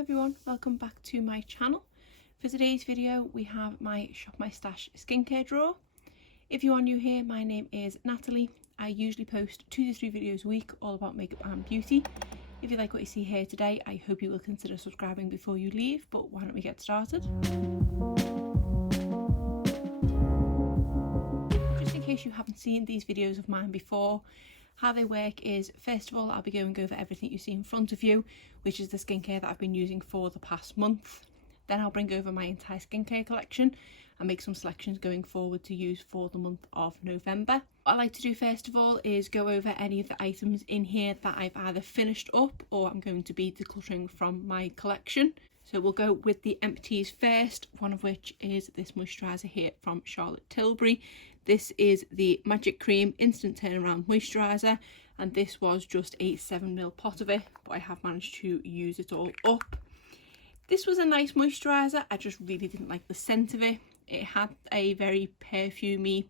everyone, welcome back to my channel. For today's video we have my Shop My Stash skincare drawer. If you are new here, my name is Natalie. I usually post 2 to 3 videos a week all about makeup and beauty. If you like what you see here today, I hope you will consider subscribing before you leave, but why don't we get started? Just in case you haven't seen these videos of mine before, how they work is, first of all, I'll be going over everything you see in front of you, which is the skincare that I've been using for the past month. Then I'll bring over my entire skincare collection and make some selections going forward to use for the month of November. What I like to do first of all is go over any of the items in here that I've either finished up or I'm going to be decluttering from my collection. So we'll go with the empties first, one of which is this moisturiser here from Charlotte Tilbury. This is the Magic Cream Instant Turnaround Moisturiser, and this was just a 7ml pot of it, but I have managed to use it all up. This was a nice moisturiser, I just really didn't like the scent of it. It had a very perfumey,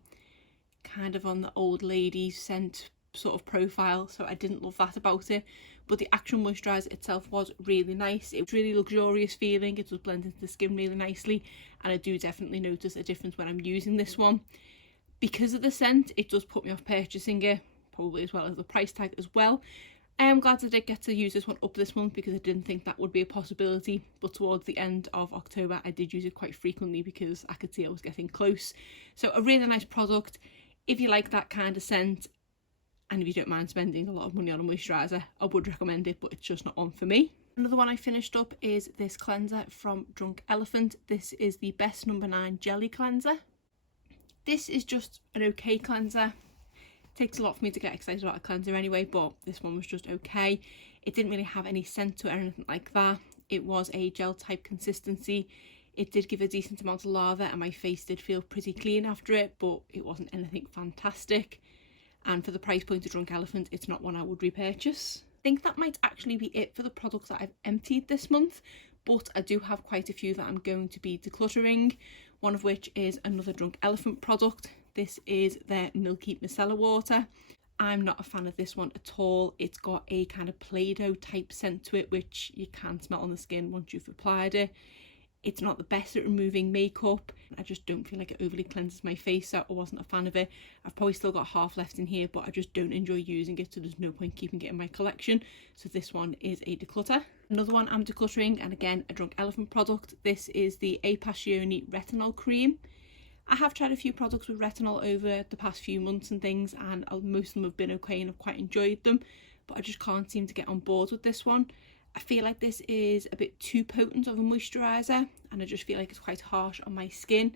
kind of on the old lady scent sort of profile, so I didn't love that about it. But the actual moisturiser itself was really nice. It was really luxurious feeling, it was blended into the skin really nicely, and I do definitely notice a difference when I'm using this one. Because of the scent, it does put me off purchasing it, probably as well as the price tag as well. I am glad I did get to use this one up this month because I didn't think that would be a possibility, but towards the end of October I did use it quite frequently because I could see I was getting close. So a really nice product. If you like that kind of scent and if you don't mind spending a lot of money on a moisturiser, I would recommend it, but it's just not on for me. Another one I finished up is this cleanser from Drunk Elephant. This is the Best No. 9 Jelly Cleanser. This is just an okay cleanser. It takes a lot for me to get excited about a cleanser anyway, but this one was just okay. It didn't really have any scent to it or anything like that. It was a gel type consistency. It did give a decent amount of lather and my face did feel pretty clean after it, but it wasn't anything fantastic. And for the price point of Drunk Elephant, it's not one I would repurchase. I think that might actually be it for the products that I've emptied this month, but I do have quite a few that I'm going to be decluttering, one of which is another Drunk Elephant product. This is their Milky Micellar Water. I'm not a fan of this one at all. It's got a kind of Play-Doh type scent to it, which you can smell on the skin once you've applied it. It's not the best at removing makeup. I just don't feel like it overly cleanses my face, so I wasn't a fan of it. I've probably still got half left in here, but I just don't enjoy using it, so there's no point keeping it in my collection. So this one is a declutter. Another one I'm decluttering, and again a Drunk Elephant product. This is the A Passione Retinol Cream. I have tried a few products with retinol over the past few months and things, and most of them have been okay and I've quite enjoyed them, but I just can't seem to get on board with this one. I feel like this is a bit too potent of a moisturiser and I just feel like it's quite harsh on my skin.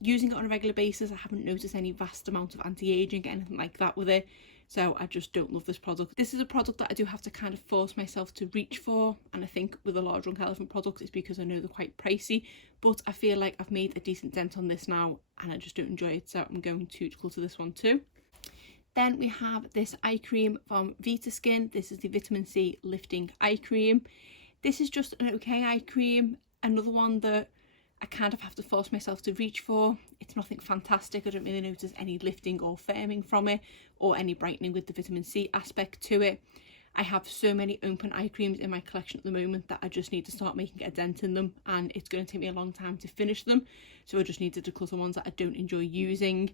Using it on a regular basis, I haven't noticed any vast amount of anti-aging or anything like that with it, so I just don't love this product. This is a product that I do have to kind of force myself to reach for, and I think with a lot of Drunk Elephant products it's because I know they're quite pricey, but I feel like I've made a decent dent on this now and I just don't enjoy it, so I'm going to declutter this one too. Then we have this eye cream from Vita Skin. This is the Vitamin C Lifting Eye Cream. This is just an okay eye cream. Another one that I kind of have to force myself to reach for. It's nothing fantastic. I don't really notice any lifting or firming from it or any brightening with the vitamin C aspect to it. I have so many open eye creams in my collection at the moment that I just need to start making a dent in them, and it's going to take me a long time to finish them. So I just need to declutter ones that I don't enjoy using.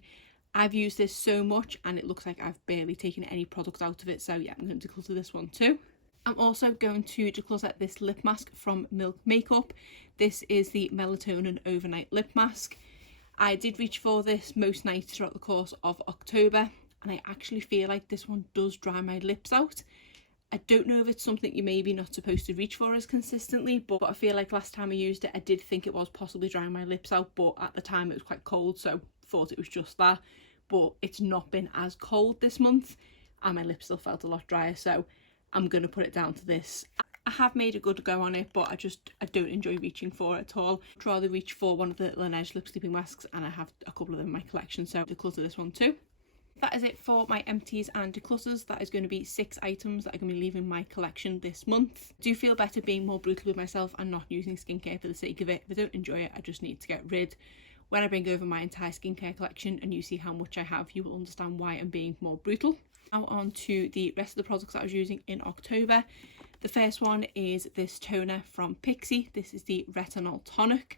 I've used this so much and it looks like I've barely taken any product out of it, so yeah, I'm going to declutter this one too. I'm also going to declutter this lip mask from Milk Makeup. This is the Melatonin Overnight Lip Mask. I did reach for this most nights throughout the course of October, and I actually feel like this one does dry my lips out. I don't know if it's something you're maybe not supposed to reach for as consistently, but I feel like last time I used it I did think it was possibly drying my lips out, but at the time it was quite cold, so thought it was just that. But it's not been as cold this month and my lips still felt a lot drier, so I'm going to put it down to this. I have made a good go on it, but I don't enjoy reaching for it at all. I'd rather reach for one of the Laneige lip sleeping masks, and I have a couple of them in my collection, so declutter this one too. That is it for my empties and declutters. That is going to be 6 items that are going to be leaving my collection this month. I do feel better being more brutal with myself and not using skincare for the sake of it. If I don't enjoy it, I just need to get rid. When I bring over my entire skincare collection and you see how much I have, you will understand why I'm being more brutal. Now on to the rest of the products that I was using in October. The first one is this toner from Pixi. This is the Retinol Tonic.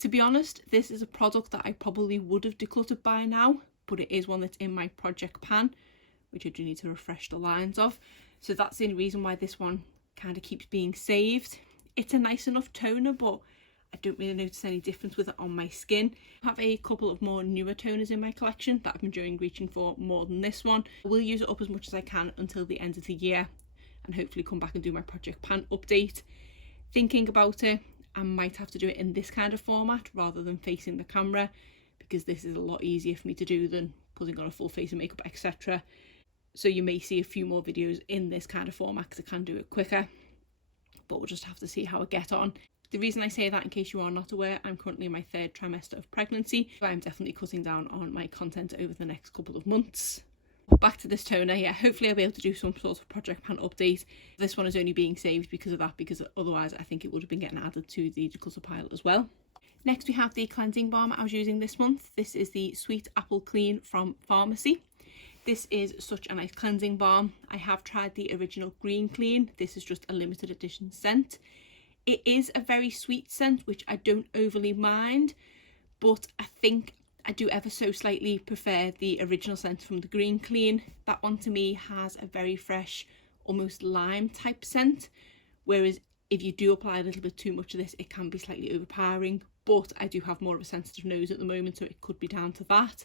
To be honest, this is a product that I probably would have decluttered by now, but it is one that's in my project pan, which I do need to refresh the lines of. So that's the only reason why this one kind of keeps being saved. It's a nice enough toner, but I don't really notice any difference with it on my skin. I have a couple of more newer toners in my collection that I've been enjoying reaching for more than this one. I will use it up as much as I can until the end of the year and hopefully come back and do my project pan update. Thinking about it, I might have to do it in this kind of format rather than facing the camera, because this is a lot easier for me to do than putting on a full face of makeup, etc. So you may see a few more videos in this kind of format because I can do it quicker, but we'll just have to see how I get on. The reason I say that, in case you are not aware, I'm currently in my 3rd trimester of pregnancy, so I'm definitely cutting down on my content over the next couple of months. Back to this toner, yeah, hopefully I'll be able to do some sort of project pan update. This one is only being saved because of that, because otherwise I think it would have been getting added to the declutter pile as well. Next we have the cleansing balm I was using this month. This is the Sweet Apple Clean from Pharmacy. This is such a nice cleansing balm. I have tried the original Green Clean. This is just a limited edition scent. It is a very sweet scent, which I don't overly mind, but I think I do ever so slightly prefer the original scent from the Green Clean. That one to me has a very fresh, almost lime type scent, whereas if you do apply a little bit too much of this, it can be slightly overpowering, but I do have more of a sensitive nose at the moment, so it could be down to that.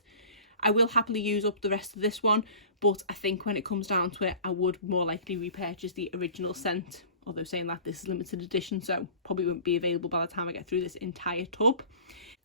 I will happily use up the rest of this one, but I think when it comes down to it, I would more likely repurchase the original scent, although saying that, this is limited edition, so probably won't be available by the time I get through this entire tub.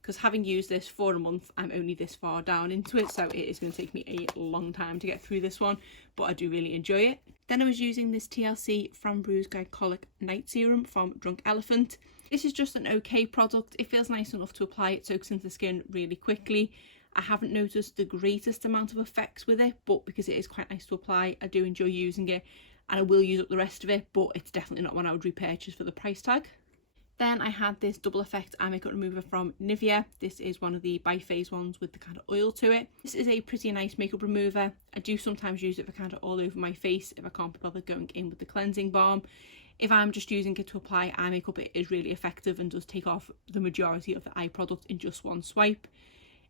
Because having used this for a month, I'm only this far down into it, so it is going to take me a long time to get through this one, but I do really enjoy it. Then I was using this TLC from Bruise Glycolic Night Serum from Drunk Elephant. This is just an okay product. It feels nice enough to apply. It soaks into the skin really quickly. I haven't noticed the greatest amount of effects with it, but because it is quite nice to apply, I do enjoy using it, and I will use up the rest of it, but it's definitely not one I would repurchase for the price tag. Then I had this Double Effect Eye Makeup Remover from Nivea. This is one of the biphase ones with the kind of oil to it. This is a pretty nice makeup remover. I do sometimes use it for kind of all over my face if I can't be bothered going in with the cleansing balm. If I'm just using it to apply eye makeup, it is really effective and does take off the majority of the eye product in just one swipe.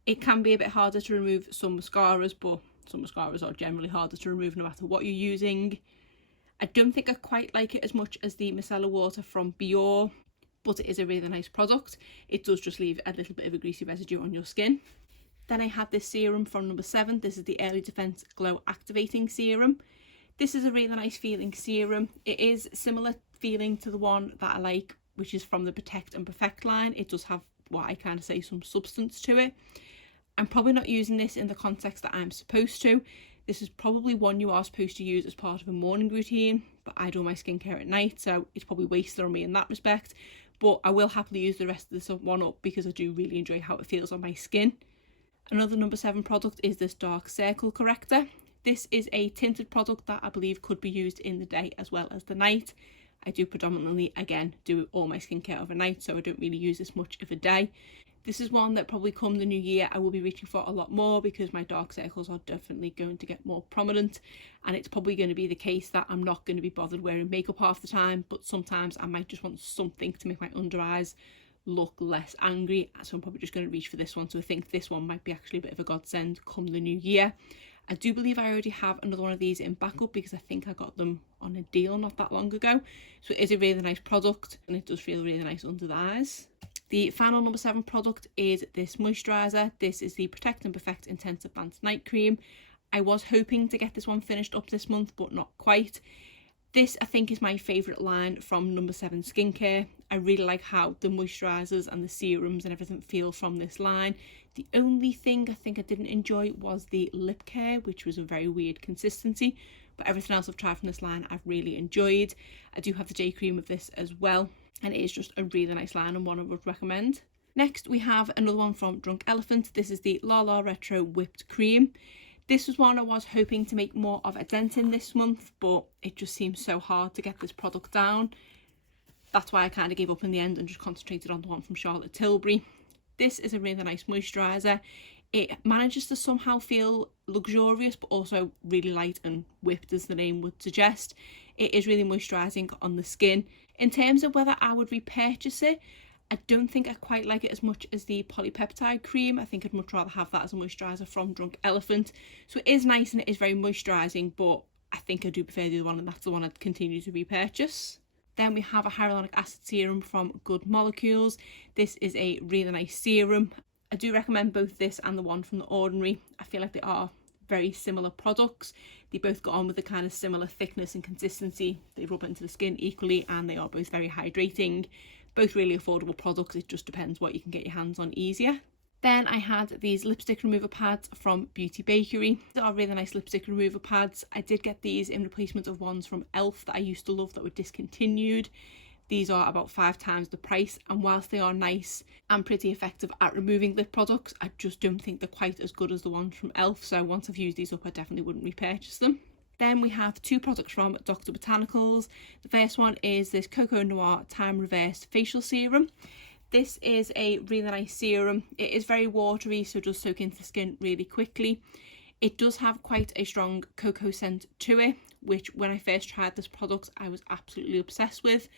It can be a bit harder to remove some mascaras, but some mascaras are generally harder to remove no matter what you're using. I don't think I quite like it as much as the micellar water from Biore, but it is a really nice product. It does just leave a little bit of a greasy residue on your skin. Then I had this serum from number 7. This is the Early Defense Glow Activating Serum. This is a really nice feeling serum. It is similar feeling to the one that I like, which is from the Protect and Perfect line. It does have what I kind of say some substance to it. I'm probably not using this in the context that I'm supposed to. This is probably one you are supposed to use as part of a morning routine, but I do my skincare at night, so it's probably wasted on me in that respect. But I will happily use the rest of this one up because I do really enjoy how it feels on my skin. Another number 7 product is this Dark Circle Corrector. This is a tinted product that I believe could be used in the day as well as the night. I do predominantly, again, do all my skincare overnight, so I don't really use this much of a day. This is one that probably come the new year I will be reaching for a lot more because my dark circles are definitely going to get more prominent, and it's probably going to be the case that I'm not going to be bothered wearing makeup half the time, but sometimes I might just want something to make my under eyes look less angry, so I'm probably just going to reach for this one. So I think this one might be actually a bit of a godsend come the new year. I do believe I already have another one of these in backup because I think I got them on a deal not that long ago. So it is a really nice product and it does feel really nice under the eyes. The final number 7 product is this moisturiser. This is the Protect and Perfect Intense Advanced Night Cream. I was hoping to get this one finished up this month, but not quite. This, I think, is my favourite line from number 7 skincare. I really like how the moisturisers and the serums and everything feel from this line. The only thing I think I didn't enjoy was the lip care, which was a very weird consistency. But everything else I've tried from this line I've really enjoyed. I do have the day cream of this as well, and it is just a really nice line and one I would recommend. Next we have another one from Drunk Elephant. This is the La La Retro Whipped Cream. This was one I was hoping to make more of a dent in this month, but it just seems so hard to get this product down. That's why I kind of gave up in the end and just concentrated on the one from Charlotte Tilbury. This is a really nice moisturiser. It manages to somehow feel luxurious but also really light and whipped, as the name would suggest. It is really moisturising on the skin. In terms of whether I would repurchase it, I don't think I quite like it as much as the polypeptide cream. I think I'd much rather have that as a moisturiser from Drunk Elephant. So it is nice and it is very moisturising, but I think I do prefer the other one, and that's the one I'd continue to repurchase. Then we have a hyaluronic acid serum from Good Molecules. This is a really nice serum. I do recommend both this and the one from The Ordinary. I feel like they are very similar products. They both got on with the kind of similar thickness and consistency. They rub into the skin equally, and they are both very hydrating. Both really affordable products. It just depends what you can get your hands on easier. Then I had these lipstick remover pads from Beauty Bakery. They are really nice lipstick remover pads. I did get these in replacement of ones from Elf that I used to love that were discontinued. These are about 5 times the price, and whilst they are nice and pretty effective at removing lip products, I just don't think they're quite as good as the ones from Elf. So once I've used these up, I definitely wouldn't repurchase them. Then we have 2 products from Dr. Botanicals. The first one is this Cocoa Noir Time Reversed Facial Serum. This is a really nice serum. It is very watery, so it does soak into the skin really quickly. It does have quite a strong cocoa scent to it, which when I first tried this product, I was absolutely obsessed with.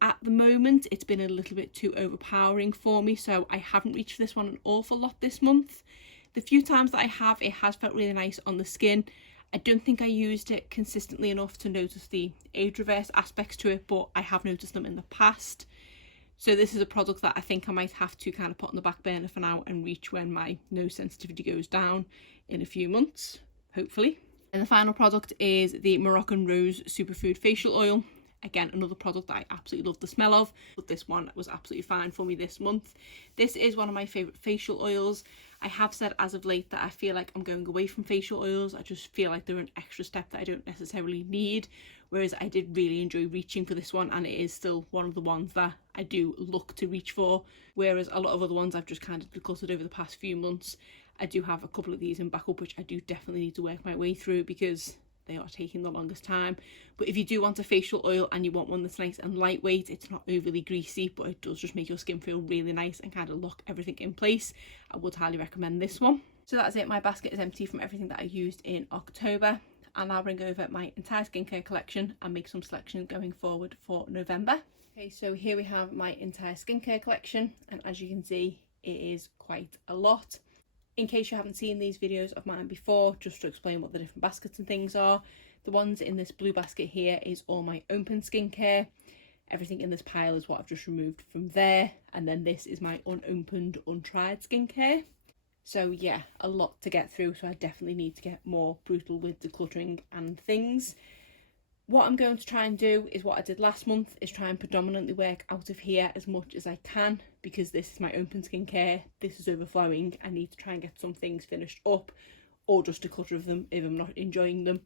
At the moment, it's been a little bit too overpowering for me, so I haven't reached for this one an awful lot this month. The few times that I have, it has felt really nice on the skin. I don't think I used it consistently enough to notice the age reverse aspects to it, but I have noticed them in the past. So this is a product that I think I might have to kind of put on the back burner for now and reach when my nose sensitivity goes down in a few months, hopefully. And the final product is the Moroccan Rose Superfood Facial Oil. Again, another product that I absolutely love the smell of, but this one was absolutely fine for me this month. This is one of my favourite facial oils. I have said as of late that I feel like I'm going away from facial oils. I just feel like they're an extra step that I don't necessarily need, whereas I did really enjoy reaching for this one, and it is still one of the ones that I do look to reach for, whereas a lot of other ones I've just kind of decluttered over the past few months. I do have a couple of these in backup which I do definitely need to work my way through because they are taking the longest time. But if you do want a facial oil and you want one that's nice and lightweight, it's not overly greasy, but it does just make your skin feel really nice and kind of lock everything in place, I would highly recommend this one. So that's it. My basket is empty from everything that I used in October, and I'll bring over my entire skincare collection and make some selections going forward for November. Okay, so here we have my entire skincare collection, and as you can see, it is quite a lot. In case you haven't seen these videos of mine before, just to explain what the different baskets and things are, the ones in this blue basket here is all my open skincare. Everything in this pile is what I've just removed from there, and then this is my unopened, untried skincare. So yeah, a lot to get through, so I definitely need to get more brutal with decluttering and things. What I'm going to try and do is what I did last month, is try and predominantly work out of here as much as I can, because this is my open skincare, this is overflowing. I need to try and get some things finished up, or just declutter of them if I'm not enjoying them.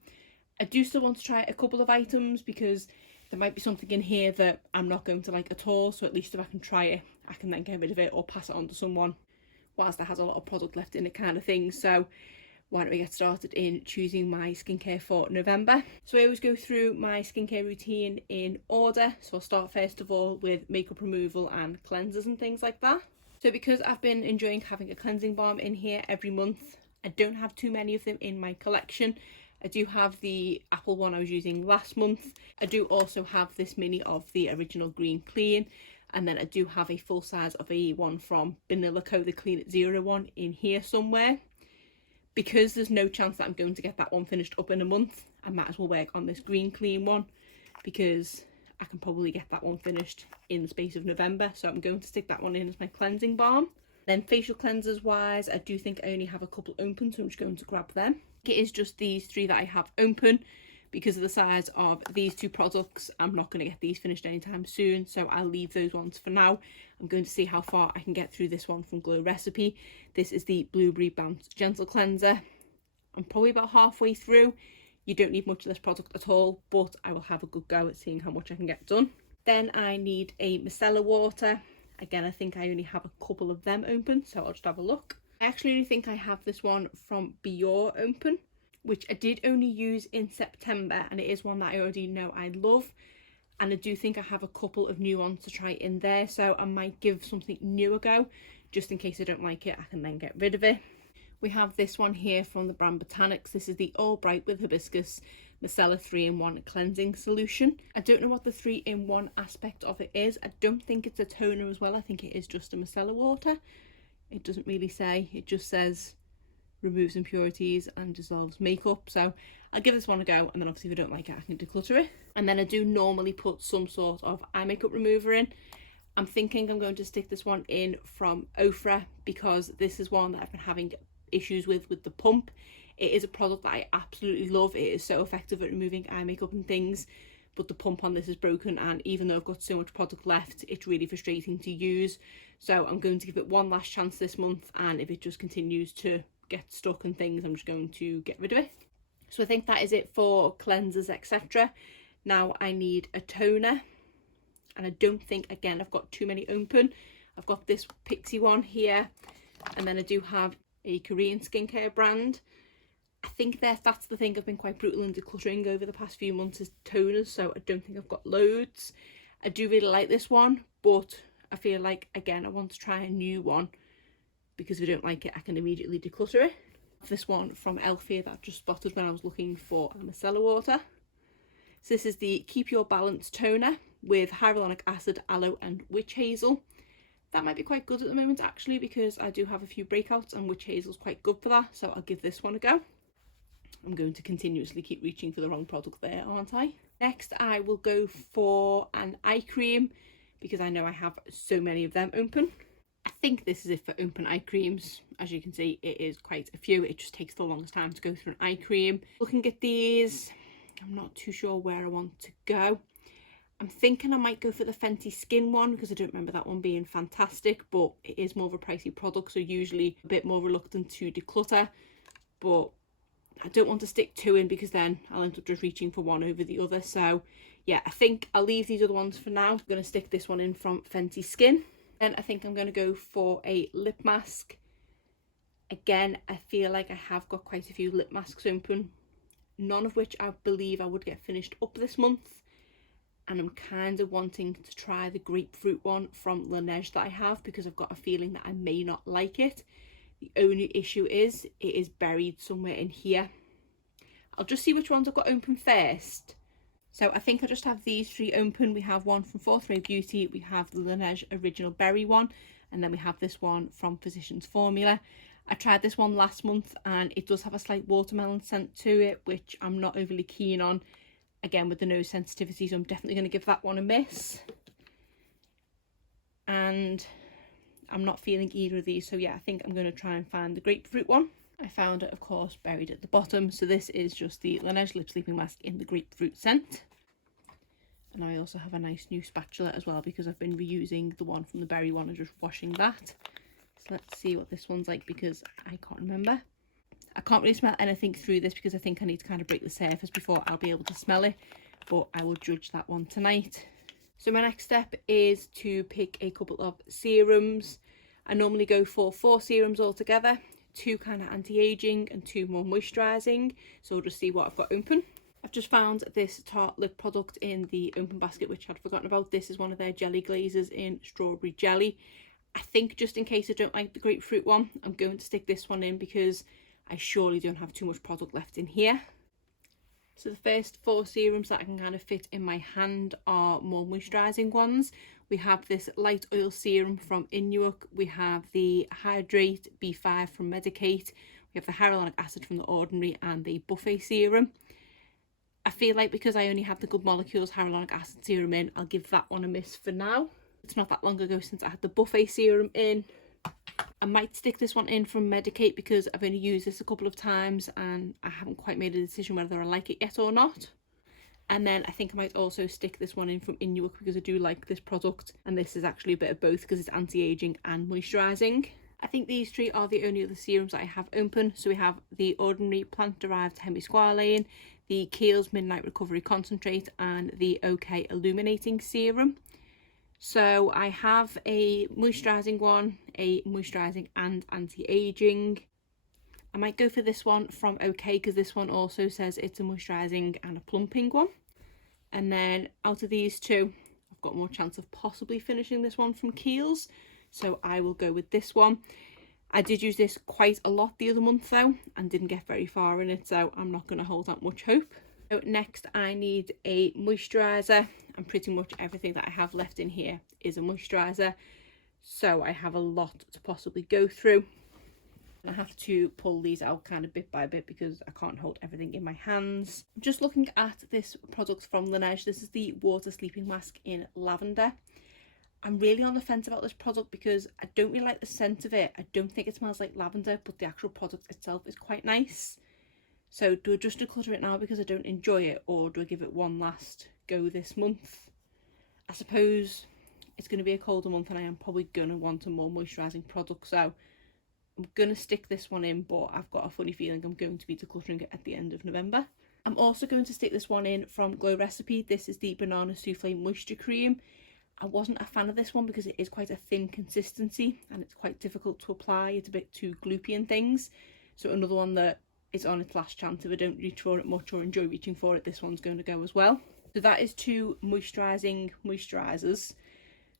I do still want to try a couple of items because there might be something in here that I'm not going to like at all, so at least if I can try it, I can then get rid of it or pass it on to someone whilst there has a lot of product left in it, kind of thing. So why don't we get started in choosing my skincare for November. So I always go through my skincare routine in order. So I'll start first of all with makeup removal and cleansers and things like that. So because I've been enjoying having a cleansing balm in here every month, I don't have too many of them in my collection. I do have the Apple one I was using last month. I do also have this mini of the original Green Clean, and then I do have a full size of a one from Vanilla Co, the Clean It Zero one, in here somewhere. Because there's no chance that I'm going to get that one finished up in a month, I might as well work on this Green Clean one, because I can probably get that one finished in the space of November. So I'm going to stick that one in as my cleansing balm. Then facial cleansers wise, I do think I only have a couple open, so I'm just going to grab them. It is just these 3 that I have open. Because of the size of these 2 products, I'm not going to get these finished anytime soon, so I'll leave those ones for now. I'm going to see how far I can get through this one from Glow Recipe. This is the Blueberry Bounce Gentle Cleanser. I'm probably about halfway through. You don't need much of this product at all, but I will have a good go at seeing how much I can get done. Then I need a micellar water. Again, I think I only have a couple of them open, so I'll just have a look. I actually only think I have this one from Biore open, which I did only use in September, and it is one that I already know I love. And I do think I have a couple of new ones to try in there, so I might give something new a go, just in case I don't like it, I can then get rid of it. We have this one here from the brand Botanics. This is the All Bright with Hibiscus micellar 3-in-1 cleansing solution. I don't know what the 3-in-1 aspect of it is. I don't think it's a toner as well. I think it is just a micellar water. It doesn't really say, it just says removes impurities and dissolves makeup. So I'll give this one a go, and then obviously if I don't like it I can declutter it. And then I do normally put some sort of eye makeup remover in. I'm thinking I'm going to stick this one in from Ofra because this is one that I've been having issues with the pump. It is a product that I absolutely love. It is so effective at removing eye makeup and things, but the pump on this is broken, and even though I've got so much product left, it's really frustrating to use. So I'm going to give it one last chance this month, and if it just continues to get stuck and things, I'm just going to get rid of it. So I think that is it for cleansers, etc. Now I need a toner, and I don't think, again, I've got too many open. I've got this Pixie one here, and then I do have a Korean skincare brand. I think that's the thing, I've been quite brutal in decluttering over the past few months is toners, so I don't think I've got loads. I do really like this one, but I feel like, again, I want to try a new one because if I don't like it I can immediately declutter it. This one from Elf here that I've just spotted when I was looking for a micellar water. So this is the Keep Your Balance toner with hyaluronic acid, aloe and witch hazel. That might be quite good at the moment actually, because I do have a few breakouts and witch hazel's quite good for that, so I'll give this one a go. I'm going to continuously keep reaching for the wrong product there, aren't I? Next I will go for an eye cream because I know I have so many of them open. I think this is it for open eye creams. As you can see, it is quite a few. It just takes the longest time to go through an eye cream. Looking at these, I'm not too sure where I want to go. I'm thinking I might go for the Fenty Skin one because I don't remember that one being fantastic, but it is more of a pricey product, so usually a bit more reluctant to declutter. But I don't want to stick two in because then I'll end up just reaching for one over the other. So yeah, I think I'll leave these other ones for now. I'm going to stick this one in from Fenty Skin. Then I think I'm going to go for a lip mask. Again, I feel like I have got quite a few lip masks open, none of which I believe I would get finished up this month. And I'm kind of wanting to try the grapefruit one from Laneige that I have because I've got a feeling that I may not like it. The only issue is it is buried somewhere in here. I'll just see which ones I've got open first. So I think I just have these three open. We have one from Fourth Ray Beauty, we have the Laneige Original Berry one, and then we have this one from Physicians Formula. I tried this one last month and it does have a slight watermelon scent to it, which I'm not overly keen on. Again, with the nose sensitivity, so I'm definitely going to give that one a miss. And I'm not feeling either of these, so yeah, I think I'm going to try and find the grapefruit one. I found it, of course, buried at the bottom. So this is just the Laneige Lip Sleeping Mask in the grapefruit scent. And I also have a nice new spatula as well because I've been reusing the one from the berry one and just washing that. So let's see what this one's like because I can't remember. I can't really smell anything through this because I think I need to kind of break the surface before I'll be able to smell it, but I will judge that one tonight. So my next step is to pick a couple of serums. I normally go for 4 serums altogether, 2 kind of anti-aging and 2 more moisturising, so we'll just see what I've got open. I've just found this Tarte lip product in the open basket, which I'd forgotten about. This is one of their jelly glazes in strawberry jelly. I think just in case I don't like the grapefruit one, I'm going to stick this one in because I surely don't have too much product left in here. So the first 4 serums that I can kind of fit in my hand are more moisturising ones. We have this light oil serum from Innuuk. We have the Hydrate B5 from Medicate. We have the hyaluronic acid from The Ordinary and the Buffet serum. I feel like because I only have the Good Molecules hyaluronic acid serum in, I'll give that one a miss for now. It's not that long ago since I had the Buffet serum in. I might stick this one in from Medicate because I've only used this a couple of times and I haven't quite made a decision whether I like it yet or not. And then I think I might also stick this one in from Innuuk because I do like this product, and this is actually a bit of both because it's anti-aging and moisturising. I think these 3 are the only other serums that I have open. So we have the Ordinary Plant Derived Hemisqualane, the Kiehl's Midnight Recovery Concentrate and the OK Illuminating Serum. So I have a moisturising one, a moisturising and anti-aging. I might go for this one from OK because this one also says it's a moisturising and a plumping one. And then out of these 2, I've got more chance of possibly finishing this one from Kiehl's. So I will go with this one. I did use this quite a lot the other month though and didn't get very far in it, so I'm not going to hold out much hope. So next I need a moisturiser, and pretty much everything that I have left in here is a moisturiser, so I have a lot to possibly go through. I have to pull these out kind of bit by bit because I can't hold everything in my hands. Just looking at this product from Laneige, this is the water sleeping mask in lavender. I'm really on the fence about this product because I don't really like the scent of it. I don't think it smells like lavender, but the actual product itself is quite nice. So do I just declutter it now because I don't enjoy it, or do I give it one last go this month? I suppose it's going to be a colder month and I am probably going to want a more moisturising product, so I'm going to stick this one in, but I've got a funny feeling I'm going to be decluttering it at the end of November. I'm also going to stick this one in from Glow Recipe. This is the Banana Souffle Moisture Cream. I wasn't a fan of this one because it is quite a thin consistency and it's quite difficult to apply. It's a bit too gloopy and things. So another one that is on its last chance. If I don't reach for it much or enjoy reaching for it, this one's going to go as well. So that is 2 moisturising moisturisers.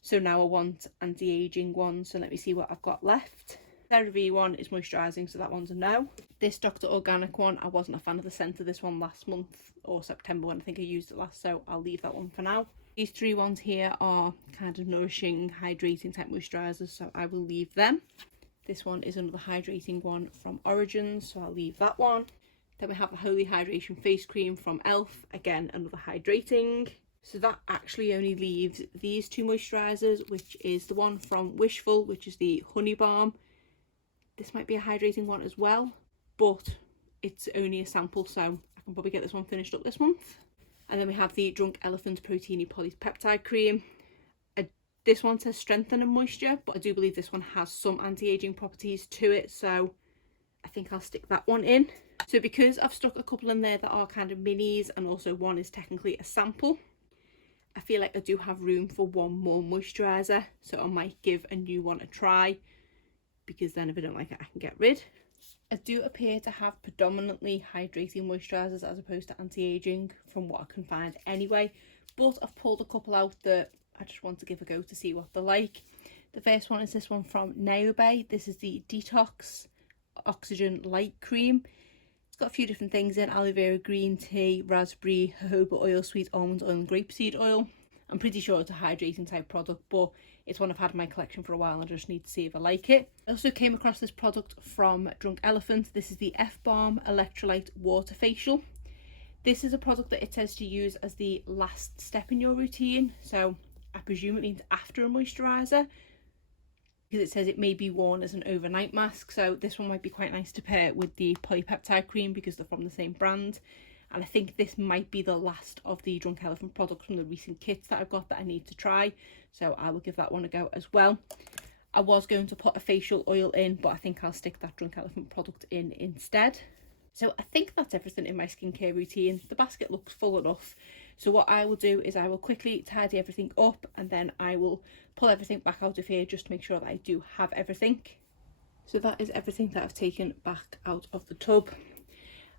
So now I want anti-aging ones. So let me see what I've got left. CeraVe one is moisturising, so that one's a no. This Dr. Organic one, I wasn't a fan of the scent of this one last month or September when I think I used it last, so I'll leave that one for now. These 3 ones here are kind of nourishing, hydrating type moisturisers, so I will leave them. This one is another hydrating one from Origins, so I'll leave that one. Then we have the Holy Hydration Face Cream from e.l.f. Again, another hydrating. So that actually only leaves these 2 moisturisers, which is the one from Wishful, which is the Honey Balm. This might be a hydrating one as well, but it's only a sample, so I can probably get this one finished up this month. And then we have the Drunk Elephant Proteiny Polypeptide Cream. This one says strengthen and moisture, but I do believe this one has some anti-aging properties to it, so I think I'll stick that one in. So because I've stuck a couple in there that are kind of minis, and also one is technically a sample, I feel like I do have room for one more moisturiser, so I might give a new one a try, because then if I don't like it I can get rid. I do appear to have predominantly hydrating moisturisers as opposed to anti-aging from what I can find anyway, but I've pulled a couple out that I just want to give a go to see what they're like. The first one is this one from Niobe. This is the Detox Oxygen Light Cream. It's got a few different things in: aloe vera, green tea, raspberry, jojoba oil, sweet almond oil and grapeseed oil. I'm pretty sure it's a hydrating type product, but it's one I've had in my collection for a while and I just need to see if I like it. I also came across this product from Drunk Elephant. This is the F-Balm Electrolyte Water Facial. This is a product that it says to use as the last step in your routine, so I presume it means after a moisturiser, because it says it may be worn as an overnight mask. So this one might be quite nice to pair with the polypeptide cream because they're from the same brand. And I think this might be the last of the Drunk Elephant products from the recent kits that I've got that I need to try, so I will give that one a go as well. I was going to put a facial oil in, but I think I'll stick that Drunk Elephant product in instead. So I think that's everything in my skincare routine. The basket looks full enough, so what I will do is I will quickly tidy everything up and then I will pull everything back out of here just to make sure that I do have everything. So that is everything that I've taken back out of the tub.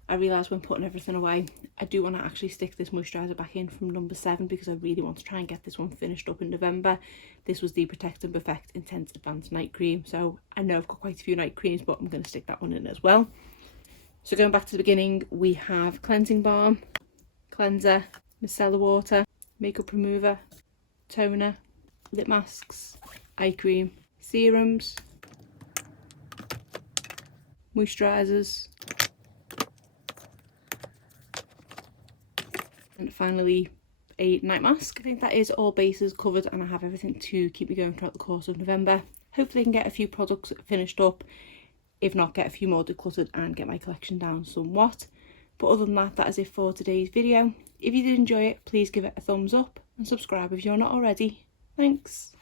I realised when putting everything away, I do want to actually stick this moisturiser back in from number 7 because I really want to try and get this one finished up in November. This was the Protect and Perfect Intense Advanced Night Cream. So I know I've got quite a few night creams, but I'm going to stick that one in as well. So going back to the beginning, we have cleansing balm, cleanser, micellar water, makeup remover, toner, lip masks, eye cream, serums, moisturisers, and finally a night mask. I think that is all bases covered and I have everything to keep me going throughout the course of November. Hopefully I can get a few products finished up, if not get a few more decluttered and get my collection down somewhat. But other than that, that is it for today's video. If you did enjoy it, please give it a thumbs up and subscribe if you're not already. Thanks.